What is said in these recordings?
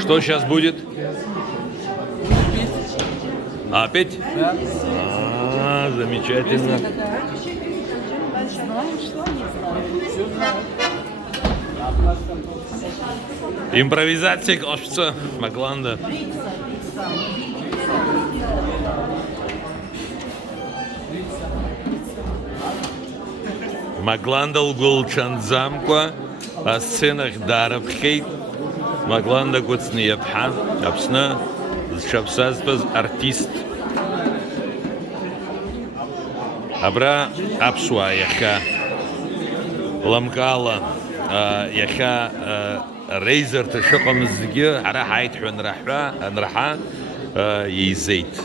Что сейчас будет? Опять? Да. Замечательно. Импровизация кажется, Магланда. Магланда угулчанзамква, а сценах дарабхейт. Магланда Гуцниепха, Апсна, Шапсаспаз артист. Абра Апсуа Яха Ламкала Яха Рейзер Ташаком Зги, Арахайт Нраха Ейзейт.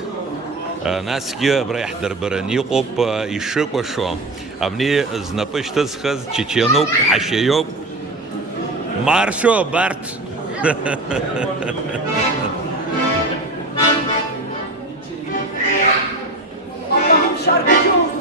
Наски Абра Яхдер Бараниоп Ишикошо. Амни Знапыштасхаз Чеченук Хашеёб Маршо Барт. Allah'ım şarkıcı olsun.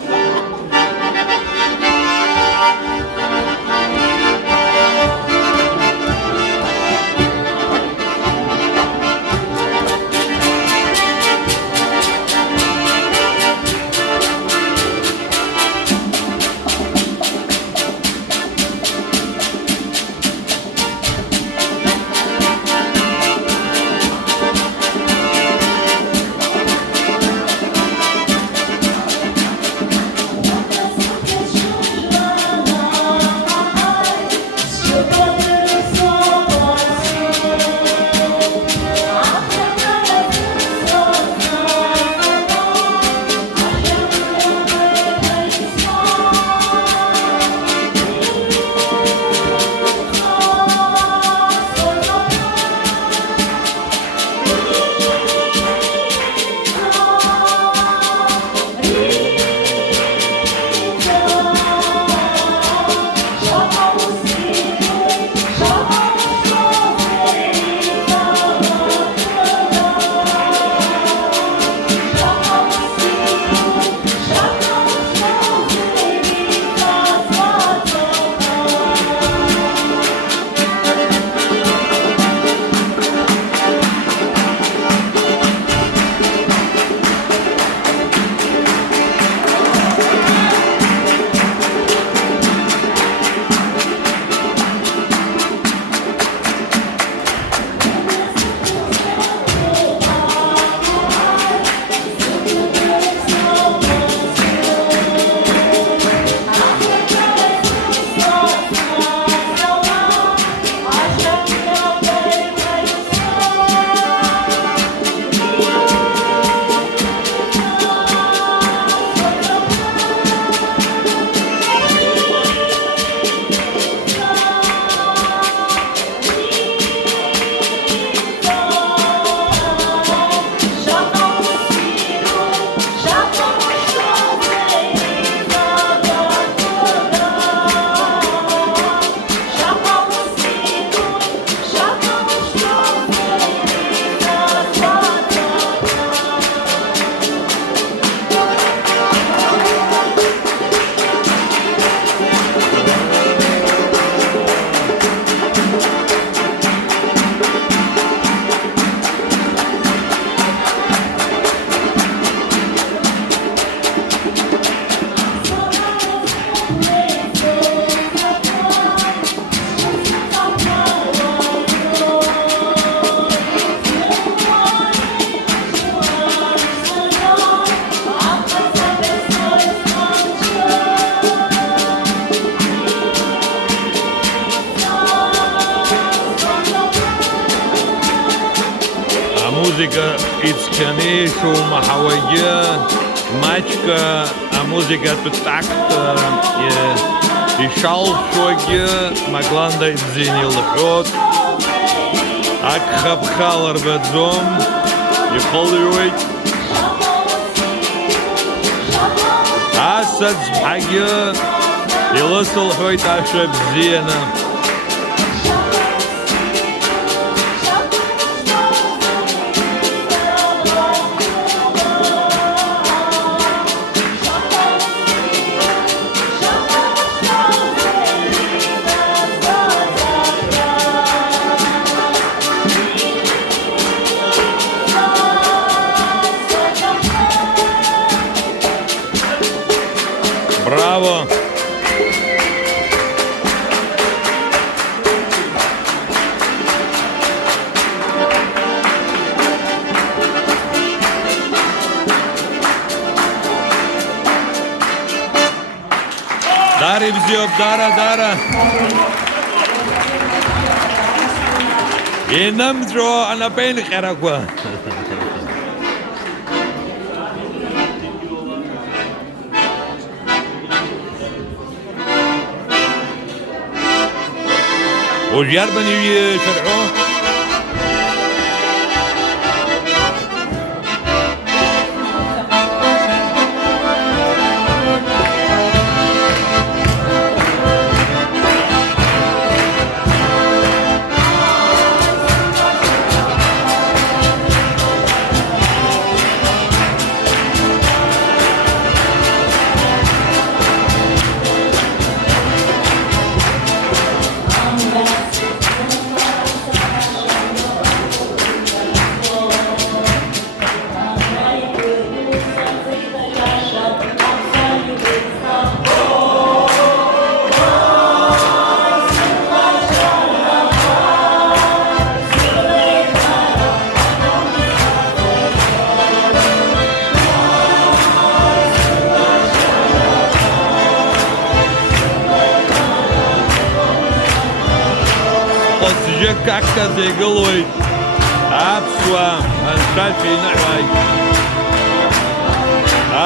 Музыка ицканешу махавайя мачка, а музыка тут такт и шалшоги Магланда идзинил ход акхабхалар бадзом и холюй асад бхагя يلصلحوا يتعشوا بزينة. Браво! Дари взёб, дара. И нам джо она бейн хараква. وجربن يشرعوه Sıcak kakta zegaloy. Apswa, anşalfi na'ay.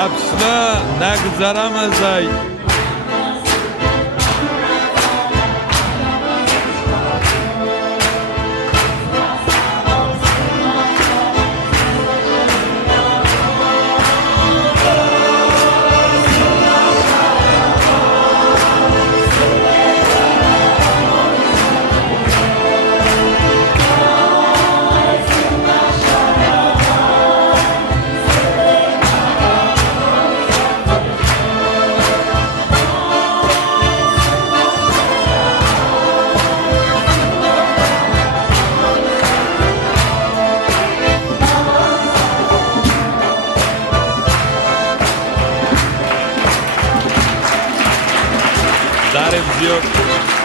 Apsna nagzaramazay. Дарим взёб.